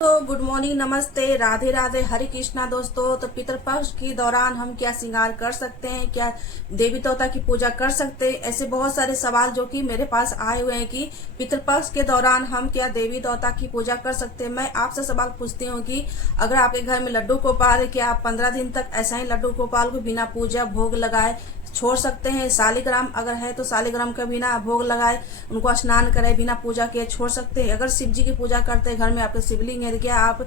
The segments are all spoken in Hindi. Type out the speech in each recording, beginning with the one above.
तो गुड मॉर्निंग, नमस्ते, राधे राधे, हरे कृष्णा दोस्तों। तो पितृपक्ष के दौरान हम क्या श्रृंगार कर सकते हैं, क्या देवी देवता की पूजा कर सकते हैं? ऐसे बहुत सारे सवाल जो कि मेरे पास आए हुए हैं कि पितृपक्ष के दौरान हम क्या देवी देवता की पूजा कर सकते हैं। मैं आपसे सवाल पूछती हूँ कि अगर आपके घर में लड्डू गोपाल है, क्या आप 15 दिन तक ऐसा ही लड्डू गोपाल को बिना पूजा भोग लगाए छोड़ सकते हैं? शालिग्राम अगर है तो शालिग्राम का बिना भोग लगाए, उनको स्नान कराए, बिना पूजा किए छोड़ सकते हैं? अगर शिव जी की पूजा करते हैं, घर में आपके शिवलिंग है, क्या आप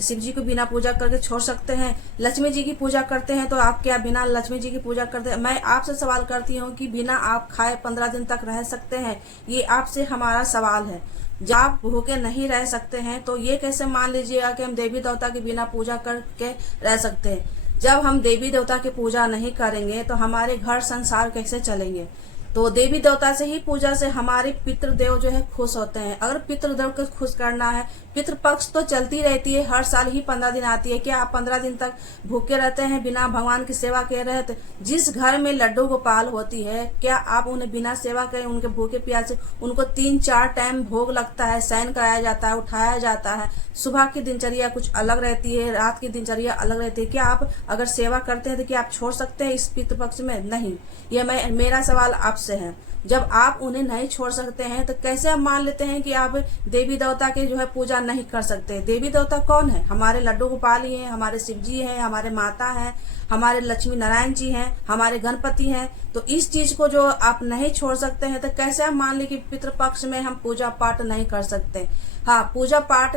शिव जी को बिना पूजा करके छोड़ सकते हैं? लक्ष्मी जी की पूजा करते हैं तो आप क्या बिना लक्ष्मी जी की पूजा करते हैं? मैं आपसे सवाल करती हूँ कि बिना आप खाए 15 दिन तक रह सकते हैं? ये आपसे हमारा सवाल है। जब आप भूखे नहीं रह सकते हैं तो ये कैसे मान लीजिएगा कि हम देवी देवता की बिना पूजा करके रह सकते हैं? जब हम देवी देवता की पूजा नहीं करेंगे तो हमारे घर संसार कैसे चलेंगे? तो देवी देवता से ही पूजा से हमारे पितृदेव जो है खुश होते हैं। अगर पितृदेव को खुश करना है, पितृपक्ष तो चलती रहती है, हर साल ही 15 दिन आती है। क्या आप 15 दिन तक भूखे रहते हैं बिना भगवान की सेवा के रहते? जिस घर में लड्डू गोपाल होती है, क्या आप उन्हें बिना सेवा करे, उनके भूखे प्यासे, उनको 3-4 टाइम भोग लगता है, शयन कराया जाता है, उठाया जाता है। सुबह की दिनचर्या कुछ अलग रहती है, रात की दिनचर्या अलग रहती है। क्या आप अगर सेवा करते हैं तो क्या आप छोड़ सकते हैं इस पितृपक्ष में? नहीं। यह मेरा सवाल आपसे है। जब आप उन्हें नहीं छोड़ सकते हैं तो कैसे आप मान लेते हैं कि आप देवी देवता के जो है पूजा नहीं कर सकते? देवी देवता कौन है? हमारे लड्डू गोपाल ही हैं, हमारे शिव जी हैं, हमारे माता हैं, हमारे लक्ष्मी नारायण जी हैं, हमारे गणपति हैं। तो इस चीज को जो आप नहीं छोड़ सकते हैं तो कैसे आप मान ले कि पितृपक्ष में हम पूजा पाठ नहीं कर सकते? हाँ, पूजा पाठ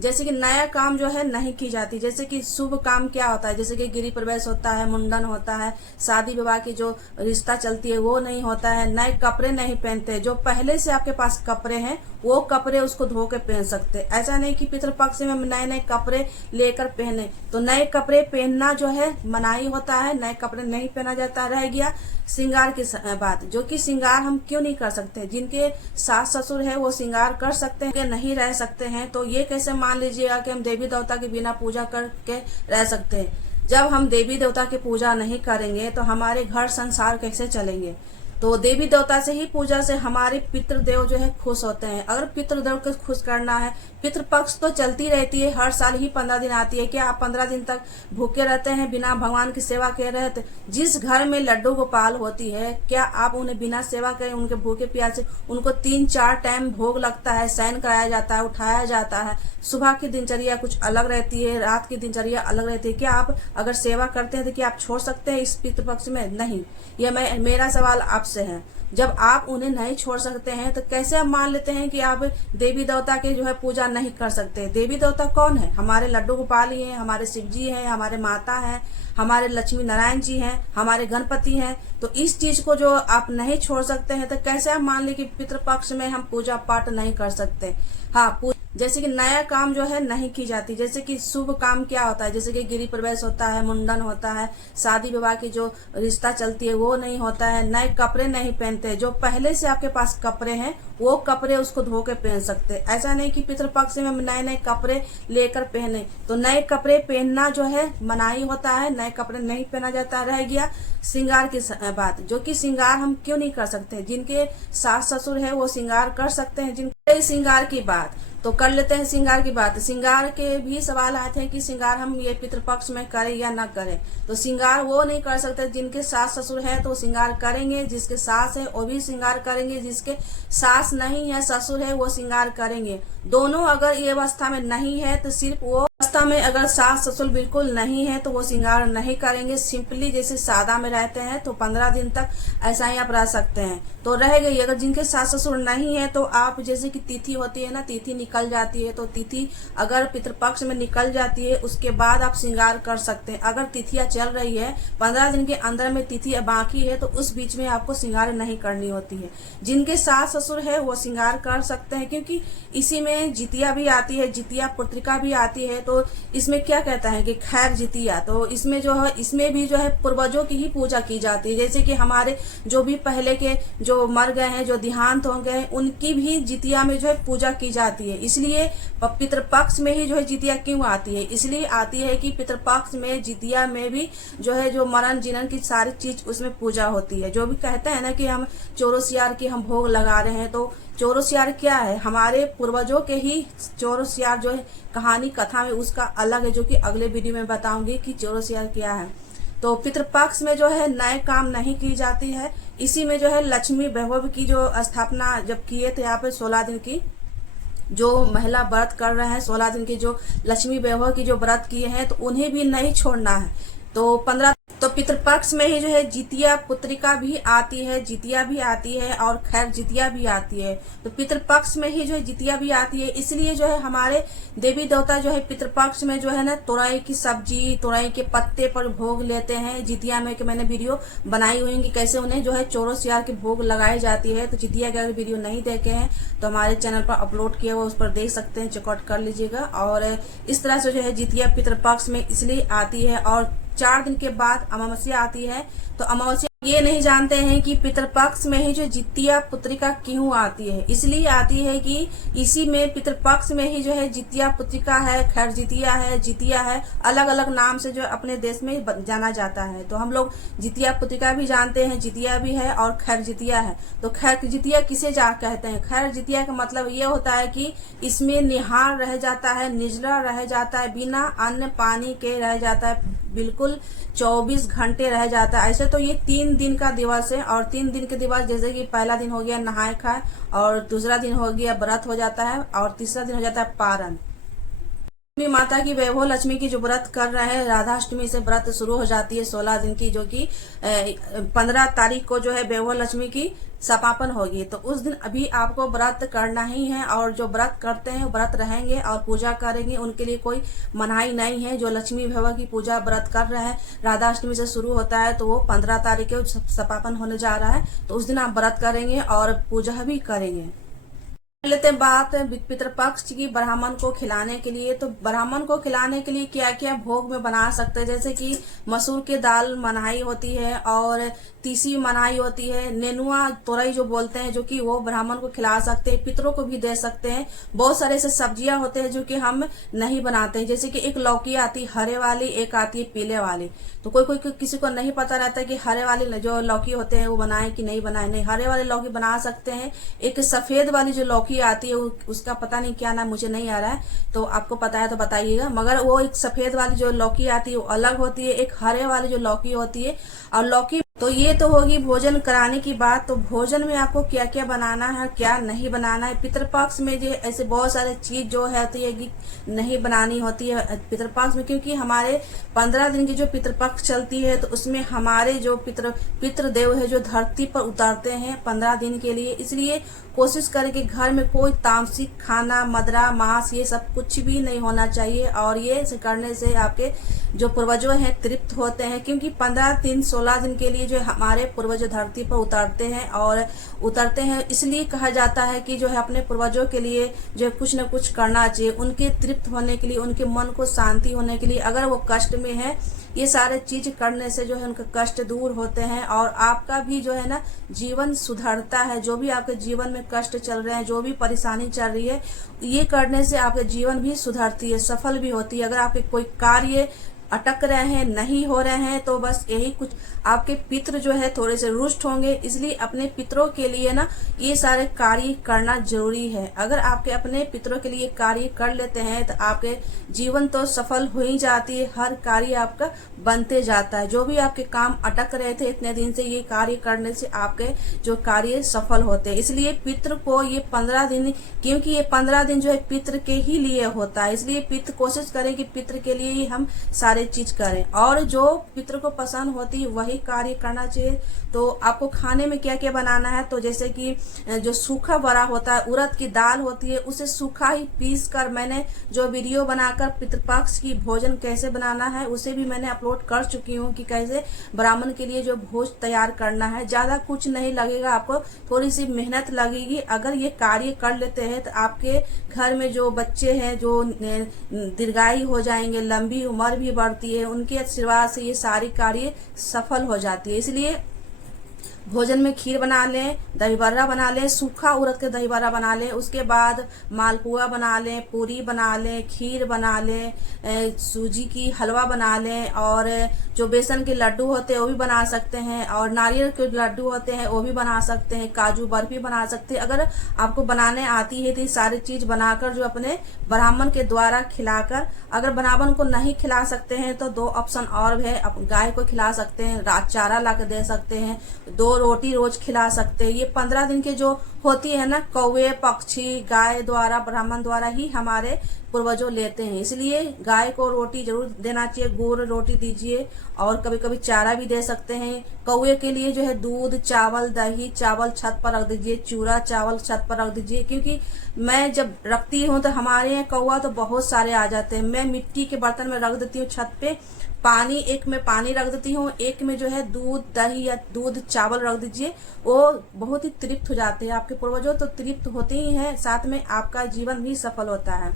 जैसे कि नया काम जो है नहीं की जाती। जैसे कि शुभ काम क्या होता है, जैसे कि गृह प्रवेश होता है, मुंडन होता है, शादी विवाह की जो रिश्ता चलती है वो नहीं होता है। नए कपड़े नहीं पहनते। जो पहले से आपके पास कपड़े हैं वो कपड़े उसको धो के पहन सकते। ऐसा नहीं कि पितृपक्ष में नए नए कपड़े लेकर पहने। तो नए कपड़े पहनना जो है मनाही होता है, नए कपड़े नहीं पहना जाता। रह गया श्रृंगार की बात, जो कि श्रृंगार हम क्यों नहीं कर सकते? जिनके सास ससुर है वो श्रृंगार कर सकते हैं, नहीं रह सकते हैं। तो ये कैसे मान लीजिएगा कि हम देवी देवता की बिना पूजा करके रह सकते हैं? जब हम देवी देवता की पूजा नहीं करेंगे तो हमारे घर संसार कैसे चलेंगे? तो देवी देवता से ही पूजा से हमारे पितृदेव जो है खुश होते हैं। अगर पितृदेव को खुश करना है, पितृपक्ष तो चलती रहती है, हर साल ही 15 दिन आती है। क्या आप 15 दिन तक भूखे रहते हैं बिना भगवान की सेवा के रहते? जिस घर में लड्डू गोपाल होती है, क्या आप उन्हें बिना सेवा करे, उनके भूखे प्यासे, उनको 3-4 टाइम भोग लगता है, शयन कराया जाता है, उठाया जाता है। सुबह की दिनचर्या कुछ अलग रहती है, रात की दिनचर्या अलग रहती है। क्या आप अगर सेवा करते हैं तो क्या आप छोड़ सकते हैं इस पितृपक्ष में? नहीं। यह मेरा सवाल आपसे है। जब आप उन्हें नहीं छोड़ सकते हैं तो कैसे आप मान लेते हैं कि आप देवी देवता के जो है पूजा नहीं कर सकते? देवी देवता कौन है? हमारे लड्डू गोपाल ही हैं, हमारे शिव जी हैं, हमारे माता हैं, हमारे लक्ष्मी नारायण जी हैं, हमारे गणपति हैं। तो इस चीज को जो आप नहीं छोड़ सकते हैं तो कैसे आप मान ले कि पितृपक्ष में हम पूजा पाठ नहीं कर सकते? हाँ, जैसे कि नया काम जो है नहीं की जाती। जैसे कि शुभ काम क्या होता है, जैसे कि गृह प्रवेश होता है, मुंडन होता है, शादी विवाह की जो रिश्ता चलती है वो नहीं होता है। नए कपड़े नहीं पहनते। जो पहले से आपके पास कपड़े हैं वो कपड़े उसको धो के पहन सकते। ऐसा नहीं कि पितृपक्ष में नए नए कपड़े लेकर पहने। तो नए कपड़े पहनना जो है मनाही होता है, नए कपड़े नहीं पहना जाता। रह गया श्रृंगार की बात, जो कि श्रृंगार हम क्यों नहीं कर सकते? जिनके सास ससुर है वो श्रृंगार कर सकते हैं। जिनके श्रृंगार की बात तो कर लेते हैं। श्रृंगार की बात, श्रृंगार के भी सवाल आए थे कि श्रृंगार हम ये पितृपक्ष में करें या न करें। तो श्रृंगार वो नहीं कर सकते जिनके सास ससुर है तो श्रृंगार करेंगे, जिसके सास है वो भी श्रृंगार करेंगे, जिसके सास नहीं है ससुर है वो श्रृंगार करेंगे। दोनों अगर ये अवस्था में नहीं है तो सिर्फ वो अवस्था में, अगर सास ससुर बिल्कुल नहीं है तो वो श्रृंगार नहीं करेंगे। सिंपली जैसे सादा में रहते हैं तो 15 दिन तक ऐसा ही आप रह सकते हैं। तो रह गई अगर जिनके सास ससुर नहीं है तो आप जैसे कि तिथि होती है ना, तिथि निकल जाती है तो तिथि अगर पितृपक्ष में निकल जाती है उसके बाद आप श्रृंगार कर सकते हैं। अगर तिथियां चल रही है 15 दिन के अंदर में तिथि बाकी है तो उस बीच में आपको श्रृंगार नहीं करनी होती है। जिनके सास ससुर है वो श्रृंगार कर सकते हैं, क्योंकि इसी में जितिया भी आती है, जितिया पुत्रिका भी आती है। तो इसमें क्या कहता है कि खैर जितिया, तो इसमें जो है, इसमें भी जो है पूर्वजों की ही पूजा की जाती है। जैसे कि हमारे जो भी पहले के जो जो मर गए हैं, जो देहांत हो गए हैं, उनकी भी जितिया में जो है पूजा की जाती है। इसलिए पितृपक्ष में ही जो है जितिया क्यों आती है, इसलिए आती है कि पितृपक्ष में जितिया में भी जो है जो मरण जीवन की सारी चीज उसमें पूजा होती है। जो भी कहते हैं ना कि हम चौरसियार की हम भोग लगा रहे हैं, तो चौरसियार क्या है, हमारे पूर्वजों के ही चौरसियार जो है कहानी कथा में उसका अलग है, जो कि अगले वीडियो में बताऊंगी कि चौरसियार क्या है। तो पितृपक्ष में जो है नए काम नहीं की जाती है। इसी में जो है लक्ष्मी वैभव की जो स्थापना जब किए थे यहाँ पे 16 दिन की जो महिला व्रत कर रहे हैं, 16 दिन की जो लक्ष्मी वैभव की जो व्रत किए हैं, तो उन्हें भी नहीं छोड़ना है। तो 15 तो पितृपक्ष में ही जो है जितिया पुत्रिका भी आती है, जितिया भी आती है और खैर जितिया भी आती है। तो पितृपक्ष में ही जो है जितिया भी आती है। इसलिए जो है हमारे देवी देवता जो है पितृपक्ष में जो है ना तुरई की सब्जी, तुरई के पत्ते पर भोग लेते हैं। जितिया में कि मैंने वीडियो बनाई हुई है कि कैसे उन्हें जो है चौरसियार के भोग लगाई जाती है। तो जितिया के अगर वीडियो नहीं देखे हैं तो हमारे चैनल पर अपलोड किया हुआ, उस पर देख सकते हैं, चेकआउट कर लीजिएगा। और इस तरह से जो है जितिया पितृपक्ष में इसलिए आती है। और 4 दिन के बाद अमावस्या आती है। तो अमावस्या ये नहीं जानते हैं कि पितृपक्ष में ही जो जितिया पुत्रिका क्यों आती है। इसलिए आती है कि इसी में पितृपक्ष में ही जो है जितिया पुत्रिका है, खैर जितिया है, जितिया है, अलग अलग नाम से जो अपने देश में जाना जाता है। तो हम लोग जितिया पुत्रिका भी जानते हैं, जितिया भी है और खैर जितिया है। तो खैर जितिया किसे जा कहते हैं, खैर जितिया का मतलब ये होता है कि इसमें निहार रह जाता है, निर्जला रह जाता है, बिना अन्न पानी के रह जाता है, बिल्कुल 24 घंटे रह जाता है। ऐसे तो ये 3 दिन का दिवस है। और 3 दिन के दिवस जैसे कि पहला दिन हो गया नहाए खाए, और दूसरा दिन हो गया व्रत हो जाता है, और तीसरा दिन हो जाता है पारण। माता की वैभव लक्ष्मी की जो व्रत कर रहे हैं, राधा अष्टमी से व्रत शुरू हो जाती है 16 दिन की, जो कि 15 तारीख को जो है वैभव लक्ष्मी की समापन होगी। तो उस दिन अभी आपको व्रत करना ही है। और जो व्रत करते हैं व्रत रहेंगे और पूजा करेंगे, उनके लिए कोई मनाही नहीं है। जो लक्ष्मी वैभव की पूजा व्रत कर रहे हैं, राधा अष्टमी से शुरू होता है, तो वो 15 तारीख को समापन होने जा रहा है। तो उस दिन आप व्रत करेंगे और पूजा भी करेंगे। लेते हैं बात पितृपक्ष की ब्राह्मण को खिलाने के लिए। तो ब्राह्मण को खिलाने के लिए क्या क्या भोग में बना सकते हैं, जैसे कि मसूर के दाल मनाई होती है, और तीसी मनाई होती है, नेनुआ तोरई जो बोलते हैं, जो कि वो ब्राह्मण को खिला सकते हैं, पितरों को भी दे सकते हैं। बहुत सारे ऐसे सब्जियां होते हैं जो कि हम नहीं बनाते हैं, जैसे कि एक लौकी आती है हरे वाली, एक आती है पीले वाली। तो कोई कोई किसी को नहीं पता रहता है कि हरे वाली जो लौकी होते हैं वो बनाए कि नहीं बनाए। नहीं, हरे वाली लौकी बना सकते हैं। एक सफेद वाली जो लौकी आती है उसका पता नहीं क्या नाम, मुझे नहीं आ रहा है, तो आपको पता है तो बताइएगा। मगर वो एक सफेद वाली जो लौकी आती है वो अलग होती है, एक हरे वाली जो लौकी होती है। और लौकी तो ये तो होगी भोजन कराने की बात। तो भोजन में आपको क्या क्या बनाना है, क्या नहीं बनाना है। पितृपक्ष में जो ऐसे बहुत सारे चीज जो है होती है कि नहीं बनानी होती है पितृपक्ष में, क्योंकि हमारे 15 दिन की जो पितृपक्ष चलती है, तो उसमें हमारे जो पितृदेव है जो धरती पर उतारते हैं 15 दिन के लिए। इसलिए कोशिश करें कि घर में कोई तामसिक खाना, मदरा, मांस, ये सब कुछ भी नहीं होना चाहिए। और ये करने से आपके जो पूर्वजों हैं तृप्त होते हैं, क्योंकि 15 दिन 16 दिन के लिए जो हमारे पूर्वज धरती पर उतरते हैं। और उतरते हैं इसलिए कहा जाता है कि जो है अपने पूर्वजों के लिए जो है कुछ न कुछ करना चाहिए, उनके तृप्त होने के लिए, उनके मन को शांति होने के लिए। अगर वो कष्ट में है, ये सारे चीज करने से जो है उनके कष्ट दूर होते हैं और आपका भी जो है ना जीवन सुधरता है। जो भी आपके जीवन में कष्ट चल रहे हैं, जो भी परेशानी चल रही है, ये करने से आपके जीवन भी सुधरती है, सफल भी होती है। अगर आपके कोई कार्य अटक रहे हैं, नहीं हो रहे हैं, तो बस यही कुछ आपके पितृ जो है थोड़े से रुष्ट होंगे। इसलिए अपने पितरों के लिए ना ये सारे कार्य करना जरूरी है। अगर आपके अपने पितरों के लिए कार्य कर लेते हैं तो आपके जीवन तो सफल हो ही जाती है, हर कार्य आपका बनते जाता है। जो भी आपके काम अटक रहे थे इतने दिन से, ये कार्य करने से आपके जो कार्य सफल होते हैं। इसलिए पितृ को ये 15 दिन, क्योंकि ये 15 दिन जो है पितृ के ही लिए होता है, इसलिए पितृ कोशिश करें कि पितृ के लिए ही हम सारे चीज करें। और जो पितृ को पसंद होती है वही कार्य करना चाहिए। तो आपको खाने में क्या क्या बनाना है, तो जैसे कि जो सूखा बड़ा होता है, उड़द की दाल होती है, उसे सूखा ही पीस कर मैंने जो वीडियो बनाकर पितृपक्ष की भोजन कैसे बनाना है उसे भी मैंने अपलोड कर चुकी हूँ कि कैसे ब्राह्मण के लिए जो भोज तैयार करना है। ज्यादा कुछ नहीं लगेगा, आपको थोड़ी सी मेहनत लगेगी। अगर ये कार्य कर लेते हैं तो आपके घर में जो बच्चे हैं जो दीर्घायु हो जाएंगे, लंबी उम्र भी बढ़ती है, उनके आशीर्वाद से ये सारी कार्य सफल हो जाती है। इसलिए भोजन में खीर बना लें, दही बर्रा बना लें, सूखा उड़द के दही बर्रा बना लें, उसके बाद मालपुआ बना लें, पूरी बना लें, खीर बना लें, सूजी की हलवा बना लें, और जो बेसन के लड्डू होते हैं वो भी बना सकते हैं, और नारियल के लड्डू होते हैं वो भी बना सकते हैं, काजू बर्फी बना सकते हैं। अगर आपको बनाने आती है तो ये सारी चीज बनाकर जो अपने ब्राह्मण के द्वारा खिलाकर, अगर ब्राह्मण को नहीं खिला सकते हैं तो दो ऑप्शन और है, गाय को खिला सकते हैं, रात चारा ला के दे सकते हैं, 2 रोटी रोज खिला सकते हैं। ये 15 दिन के जो होती है ना, कौवे पक्षी गाय द्वारा ब्राह्मण द्वारा ही हमारे पूर्वजों लेते हैं, इसलिए गाय को रोटी जरूर देना चाहिए, गुड़ रोटी दीजिए, और कभी कभी चारा भी दे सकते हैं। कौवे के लिए जो है दूध चावल दही चावल छत पर रख दीजिए, चूरा चावल छत पर रख दीजिए, क्योंकि मैं जब रखती हूँ तो हमारे यहाँ कौवा तो बहुत सारे आ जाते हैं। मैं मिट्टी के बर्तन में रख देती हूँ छत पे, पानी, एक में पानी रख देती हूँ, एक में जो है दूध दही या दूध चावल रख दीजिए, वो बहुत ही तृप्त हो जाते हैं। आपके पूर्वजों तो तृप्त होते ही हैं, साथ में आपका जीवन भी सफल होता है।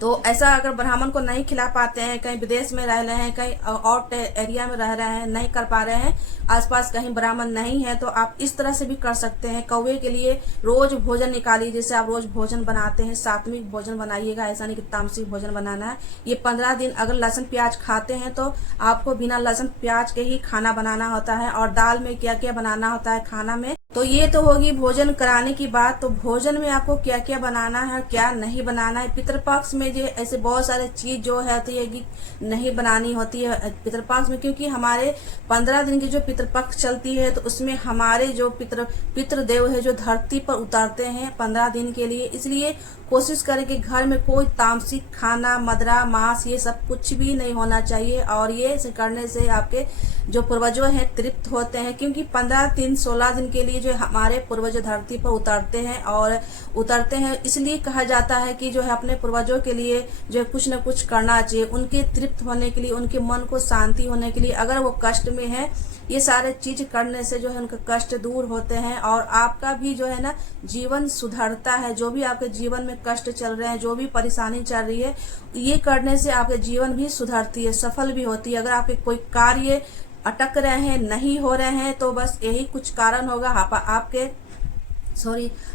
तो ऐसा अगर ब्राह्मण को नहीं खिला पाते हैं, कहीं विदेश में रह रहे हैं, कहीं और एरिया में रह रहे हैं, नहीं कर पा रहे हैं, आसपास कहीं ब्राह्मण नहीं है, तो आप इस तरह से भी कर सकते हैं। कौवे के लिए रोज भोजन निकालिए, जैसे आप रोज भोजन बनाते हैं, सात्विक भोजन बनाइएगा, ऐसा नहीं कि तामसिक भोजन बनाना है। ये 15 दिन अगर लहसुन प्याज खाते हैं तो आपको बिना लहसुन प्याज के ही खाना बनाना होता है, और दाल में क्या क्या बनाना होता है खाना में। तो ये तो होगी भोजन कराने की बात। तो भोजन में आपको क्या क्या बनाना है, क्या नहीं बनाना है। पितृपक्ष में जो ऐसे बहुत सारे चीज जो है तो ये कि नहीं बनानी होती है पितृपक्ष में, क्योंकि हमारे 15 दिन की जो पितृपक्ष चलती है तो उसमें हमारे जो पितृदेव है जो धरती पर उतरते हैं 15 दिन के लिए। इसलिए कोशिश करें कि घर में कोई तामसिक खाना, मदरा, मांस, ये सब कुछ भी नहीं होना चाहिए, और ये करने से आपके जो पूर्वजों हैं तृप्त होते हैं, क्योंकि 15 दिन 16 दिन के लिए जो हमारे पूर्वज धरती पर उतरते हैं, और उतरते हैं इसलिए कहा जाता है कि जो है अपने पूर्वजों के लिए जो है कुछ न कुछ करना चाहिए, उनके तृप्त होने के लिए, उनके मन को शांति होने के लिए। अगर वो कष्ट में है, ये सारे चीज करने से जो है उनके कष्ट दूर होते हैं, और आपका भी जो है ना जीवन सुधरता है। जो भी आपके जीवन में कष्ट चल रहे हैं, जो भी परेशानी चल रही है, ये करने से आपके जीवन भी सुधरती है, सफल भी होती है। अगर आपके कोई कार्य अटक रहे हैं, नहीं हो रहे हैं, तो बस यही कुछ कारण होगा,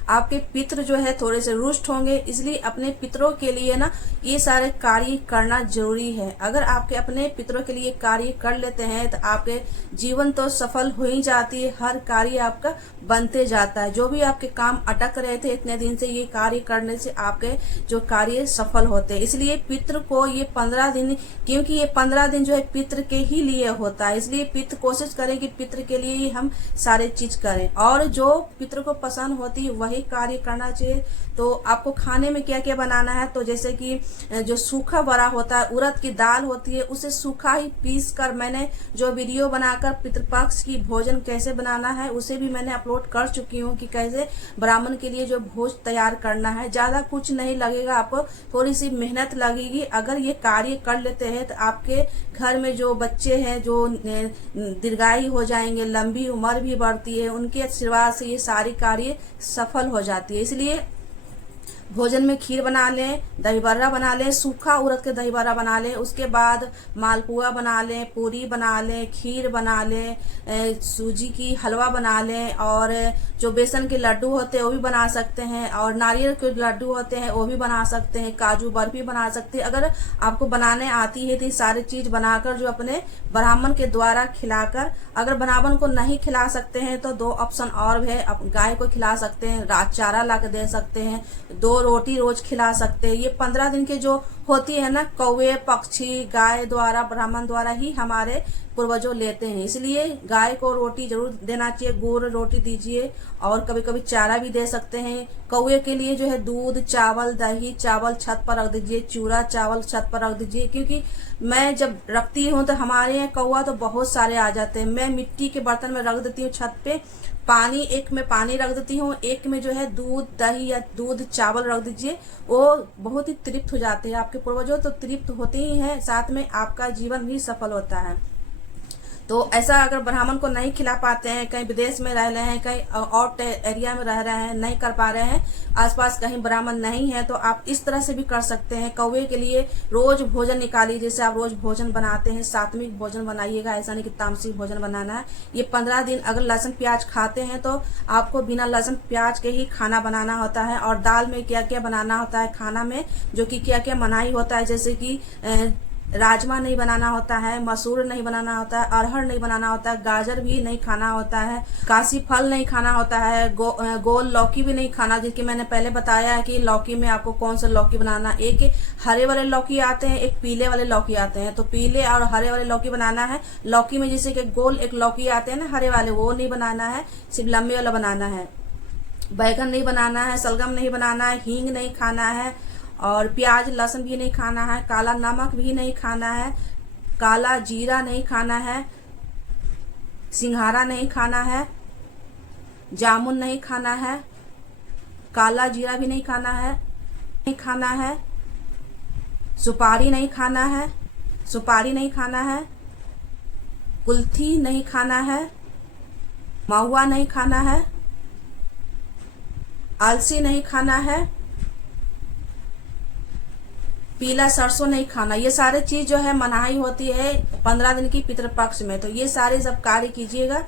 आपके पितृ जो है थोड़े से रुष्ट होंगे। इसलिए अपने पितरों के लिए ना ये सारे कार्य करना जरूरी है। अगर आपके अपने पितरों के लिए कार्य कर लेते हैं तो आपके जीवन तो सफल हो ही जाती है, हर कार्य आपका बनते जाता है। जो भी आपके काम अटक रहे थे इतने दिन से, ये कार्य करने से आपके जो कार्य सफल होते हैं। इसलिए पितृ को ये 15 दिन, क्योंकि ये 15 दिन जो है पितृ के ही लिए होता है, इसलिए पितृ कोशिश करें कि पितृ के लिए ही हम सारे चीज करें, और जो पितृ को पसंद होती है वही कार्य करना चाहिए। तो आपको खाने में क्या क्या बनाना है, तो जैसे कि जो सूखा बड़ा होता है, उड़द की दाल होती है, उसे सूखा ही पीस कर मैंने जो वीडियो बनाकर पितृपक्ष की भोजन कैसे बनाना है उसे भी मैंने अपलोड कर चुकी हूँ, कि कैसे ब्राह्मण के लिए जो भोज तैयार करना है। ज्यादा कुछ नहीं लगेगा, आपको थोड़ी सी मेहनत लगेगी। अगर ये कार्य कर लेते हैं तो आपके घर में जो बच्चे हैं जो दीर्घायु हो जाएंगे, लंबी उम्र भी बढ़ती है, उनके आशीर्वाद से ये सारी कार्य सफल हो जाती है। इसलिए भोजन में खीर बना लें, दही बर्रा बना लें, सूखा उड़द के दही बर्रा बना लें, उसके बाद मालपुआ बना लें, पूरी बना लें, खीर बना लें, सूजी की हलवा बना लें, और जो बेसन के लड्डू होते हैं वो भी बना सकते हैं, और नारियल के लड्डू होते हैं वो भी बना सकते हैं, काजू बर्फी बना सकते हैं। अगर आपको बनाने आती है तो ये सारी चीज बनाकर जो अपने ब्राह्मण के द्वारा खिलाकर, अगर ब्राह्मण को नहीं खिला सकते हैं तो 2 ऑप्शन और है, गाय को खिला सकते हैं, रात चारा ला के दे सकते हैं, 2 रोटी रोज खिला सकते हैं। ये 15 दिन के जो होती है ना, कौवे पक्षी गाय द्वारा ब्राह्मण द्वारा ही हमारे पूर्वजों लेते हैं, इसलिए गाय को रोटी जरूर देना चाहिए, गुड़ रोटी दीजिए, और कभी कभी चारा भी दे सकते हैं। कौवे के लिए जो है दूध चावल दही चावल छत पर रख दीजिए, चूरा चावल छत पर रख दीजिए, क्योंकि मैं जब रखती हूँ तो हमारे यहाँ कौवा तो बहुत सारे आ जाते हैं। मैं मिट्टी के बर्तन में रख देती हूँ छत पे, पानी, एक में पानी रख देती हूँ, एक में जो है दूध दही या दूध चावल रख दीजिए, वो बहुत ही तृप्त हो जाते हैं। आपके पूर्वजों तो तृप्त होते ही हैं, साथ में आपका जीवन भी सफल होता है। तो ऐसा अगर ब्राह्मण को नहीं खिला पाते हैं, कहीं विदेश में रह रहे हैं, कहीं आउट एरिया में रह रहे हैं, नहीं कर पा रहे हैं, आसपास कहीं ब्राह्मण नहीं है, तो आप इस तरह से भी कर सकते हैं। कौवे के लिए रोज भोजन निकालिए। जैसे आप रोज भोजन बनाते हैं, सात्विक भोजन बनाइएगा, ऐसा नहीं कि तामसिक भोजन बनाना है। ये 15 दिन अगर लहसुन प्याज खाते हैं तो आपको बिना लहसुन प्याज के ही खाना बनाना होता है। और दाल में क्या क्या बनाना होता है, खाना में जो कि क्या क्या मनाही होता है, जैसे कि राजमा नहीं बनाना होता है, मसूर नहीं बनाना होता है, अरहर नहीं बनाना होता है, गाजर भी नहीं खाना होता है, काशी फल नहीं खाना होता है, गोल लौकी भी नहीं खाना, जिसकी मैंने पहले बताया है कि लौकी में आपको कौन सा लौकी बनाना। एक हरे वाले लौकी आते हैं, एक पीले वाले लौकी आते हैं, तो पीले और हरे वाले लौकी बनाना है। लौकी में जैसे कि गोल एक लौकी आते हैं ना हरे वाले, वो नहीं बनाना है, सिर्फ लंबे वाला बनाना है। बैगन नहीं बनाना है, सलगम नहीं बनाना है, हींग नहीं खाना है, और प्याज लहसुन भी नहीं खाना है, काला नमक भी नहीं खाना है, काला जीरा नहीं खाना है, सिंघाड़ा नहीं खाना है, जामुन नहीं खाना है, काला जीरा भी नहीं खाना है, नहीं खाना है, सुपारी नहीं खाना है, सुपारी नहीं खाना है, कुल्थी नहीं खाना है, महुआ नहीं खाना है, अलसी नहीं खाना है, पीला सरसों नहीं खाना। ये सारे चीज जो है मनाही होती है 15 दिन की पितृपक्ष में, तो ये सारे सब कार्य कीजिएगा।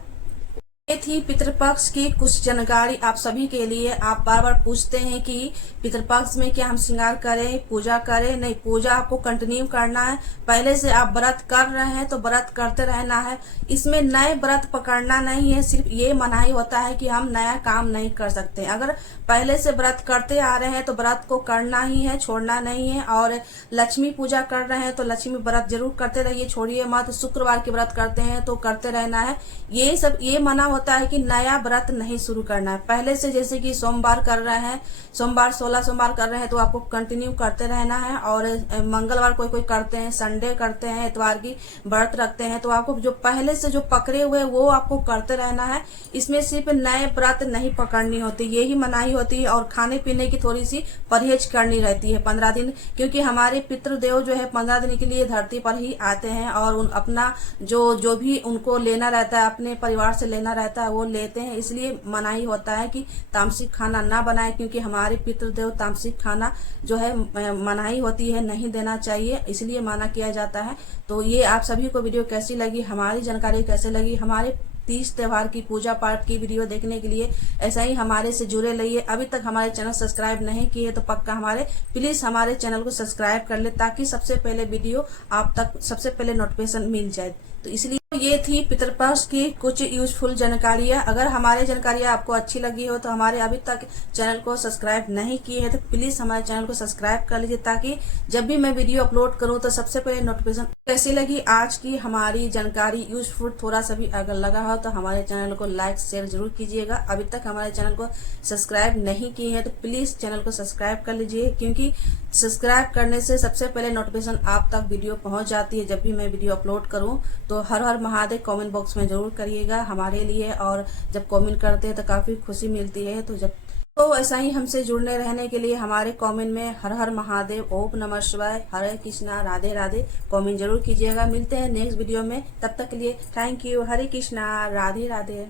ये थी पितृपक्ष की कुछ जानकारी आप सभी के लिए। आप बार बार पूछते हैं कि पितृपक्ष में क्या हम श्रृंगार करें, पूजा करें? नहीं, पूजा आपको कंटिन्यू करना है। पहले से आप व्रत कर रहे हैं तो व्रत करते रहना है। इसमें नए व्रत पकड़ना नहीं है, सिर्फ ये मनाही होता है कि हम नया काम नहीं कर सकते। अगर पहले से व्रत करते आ रहे हैं तो व्रत को करना ही है, छोड़ना नहीं है। और लक्ष्मी पूजा कर रहे हैं तो लक्ष्मी व्रत जरूर करते रहिए, छोड़िए मत। शुक्रवार के व्रत करते हैं तो करते रहना है। ये सब ये मना होता है कि नया व्रत नहीं शुरू करना है। पहले से जैसे कि सोमवार कर रहे हैं, सोमवार 16 सोमवार कर रहे हैं तो आपको कंटिन्यू करते रहना है। और मंगलवार कोई कोई करते हैं, संडे करते हैं, इतवार की व्रत रखते हैं, तो आपको जो पहले से जो पकड़े हुए वो आपको करते रहना है। इसमें सिर्फ नए व्रत नहीं पकड़नी होती, यही मनाही होती है। और खाने पीने की थोड़ी सी परहेज करनी रहती है 15 दिन, क्योंकि हमारे पितृदेव जो है 15 दिन के लिए धरती पर ही आते हैं और अपना जो भी उनको लेना रहता है, अपने परिवार से लेना रहता है वो लेते हैं। इसलिए मनाही होता है कि तामसिक खाना ना बनाए, क्योंकि हमारे पितृदेव तामसिक खाना जो है मनाही होती है, नहीं देना चाहिए, इसलिए माना किया जाता है। तो ये आप सभी को वीडियो कैसी लगी, हमारी जानकारी कैसे लगी, हमारे 30 त्योहार की पूजा पाठ की वीडियो देखने के लिए ऐसा ही हमारे से जुड़े रहिए। अभी तक हमारे चैनल सब्सक्राइब नहीं किए तो पक्का प्लीज हमारे चैनल को सब्सक्राइब कर ले, ताकि सबसे पहले वीडियो आप तक सबसे पहले नोटिफिकेशन मिल जाए। तो इसलिए ये थी पितृपक्ष की कुछ यूजफुल जानकारियां। अगर हमारी जानकारियां आपको अच्छी लगी हो तो हमारे अभी तक चैनल को सब्सक्राइब नहीं किए हैं तो प्लीज हमारे चैनल को सब्सक्राइब कर लीजिए, ताकि जब भी मैं वीडियो अपलोड करूं तो सबसे पहले नोटिफिकेशन। कैसी लगी आज की हमारी जानकारी यूजफुल, थोड़ा सा भी अगर लगा हो तो हमारे चैनल को लाइक शेयर जरूर कीजिएगा। अभी तक हमारे चैनल को सब्सक्राइब नहीं किए हैं तो प्लीज चैनल को सब्सक्राइब कर लीजिए, क्योंकि सब्सक्राइब करने से सबसे पहले नोटिफिकेशन आप तक वीडियो पहुंच जाती है जब भी मैं वीडियो अपलोड करूं। तो हर हर महादेव कमेंट बॉक्स में जरूर करिएगा हमारे लिए, और जब कमेंट करते हैं तो काफी खुशी मिलती है। तो ऐसा ही हमसे जुड़ने रहने के लिए हमारे कमेंट में हर हर महादेव, ओम नमः शिवाय, हरे कृष्णा, राधे राधे कमेंट जरूर कीजिएगा। मिलते हैं नेक्स्ट वीडियो में, तब तक के लिए thank you. Hare Krishna, Radhe Radhe.